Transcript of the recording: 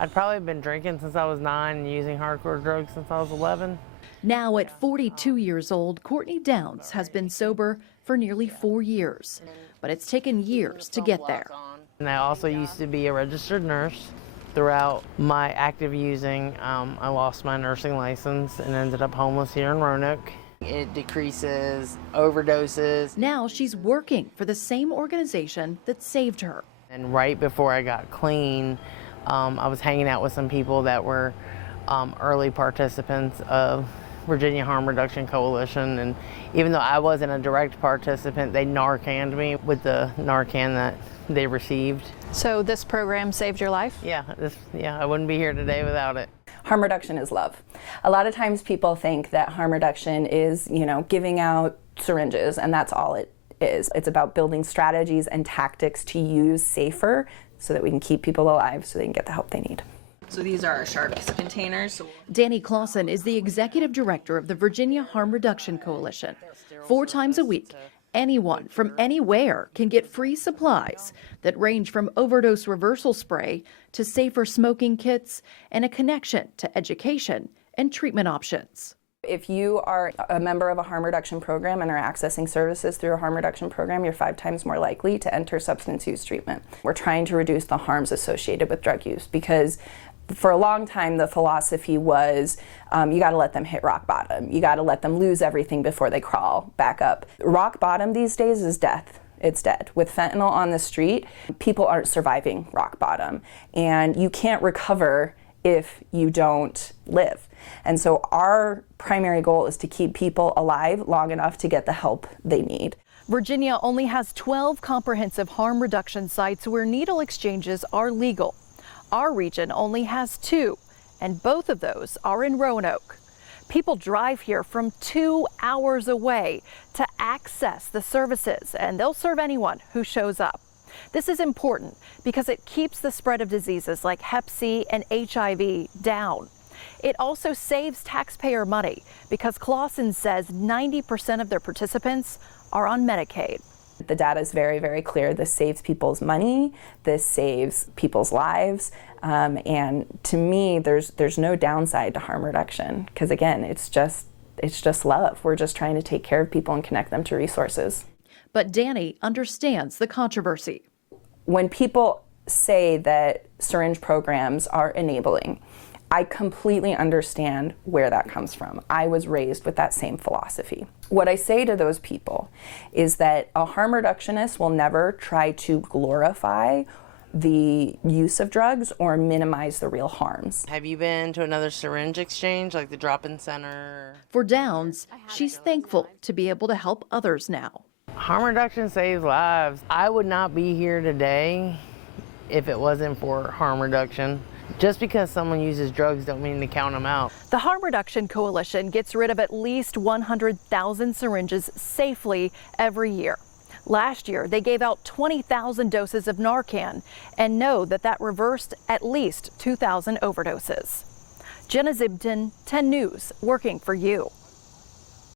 I'd probably been drinking since I was 9 and using hardcore drugs since I was 11. Now at 42 years old, Courtney Downs has been sober for nearly 4 years, but it's taken years to get there. And I also used to be a registered nurse. Throughout my active using, I lost my nursing license and ended up homeless here in Roanoke. It decreases overdoses. Now she's working for the same organization that saved her. And right before I got clean, I was hanging out with some people that were early participants of Virginia Harm Reduction Coalition, and even though I wasn't a direct participant, they Narcaned me with the Narcan that they received. So this program saved your life? Yeah, I wouldn't be here today without it. Harm reduction is love. A lot of times people think that harm reduction is, giving out syringes, and that's all it is. It's about building strategies and tactics to use safer so that we can keep people alive so they can get the help they need. So these are our sharps containers. Danny Clausen is the executive director of the Virginia Harm Reduction Coalition. 4 times a week, anyone from anywhere can get free supplies that range from overdose reversal spray to safer smoking kits and a connection to education and treatment options. If you are a member of a harm reduction program and are accessing services through a harm reduction program, you're 5 times more likely to enter substance use treatment. We're trying to reduce the harms associated with drug use because for a long time the philosophy was you got to let them hit rock bottom. You got to let them lose everything before they crawl back up. Rock bottom these days is death. It's dead. With fentanyl on the street, people aren't surviving rock bottom, and you can't recover if you don't live. And so our primary goal is to keep people alive long enough to get the help they need. Virginia only has 12 comprehensive harm reduction sites where needle exchanges are legal. Our region only has 2, and both of those are in Roanoke. People drive here from 2 hours away to access the services, and they'll serve anyone who shows up. This is important because it keeps the spread of diseases like Hep C and HIV down. It also saves taxpayer money because Clausen says 90% of their participants are on Medicaid. The data is very, very clear. This saves people's money, this saves people's lives, and to me, there's no downside to harm reduction because again, it's just love. We're just trying to take care of people and connect them to resources. But Danny understands the controversy. When people say that syringe programs are enabling, I completely understand where that comes from. I was raised with that same philosophy. What I say to those people is that a harm reductionist will never try to glorify the use of drugs or minimize the real harms. Have you been to another syringe exchange like the drop-in center? For Downs, she's thankful to be able to help others now. Harm reduction saves lives. I would not be here today if it wasn't for harm reduction. Just because someone uses drugs don't mean to count them out. The Harm Reduction Coalition gets rid of at least 100,000 syringes safely every year. Last year, they gave out 20,000 doses of Narcan and know that reversed at least 2,000 overdoses. Jenna Zibton, 10 News, working for you.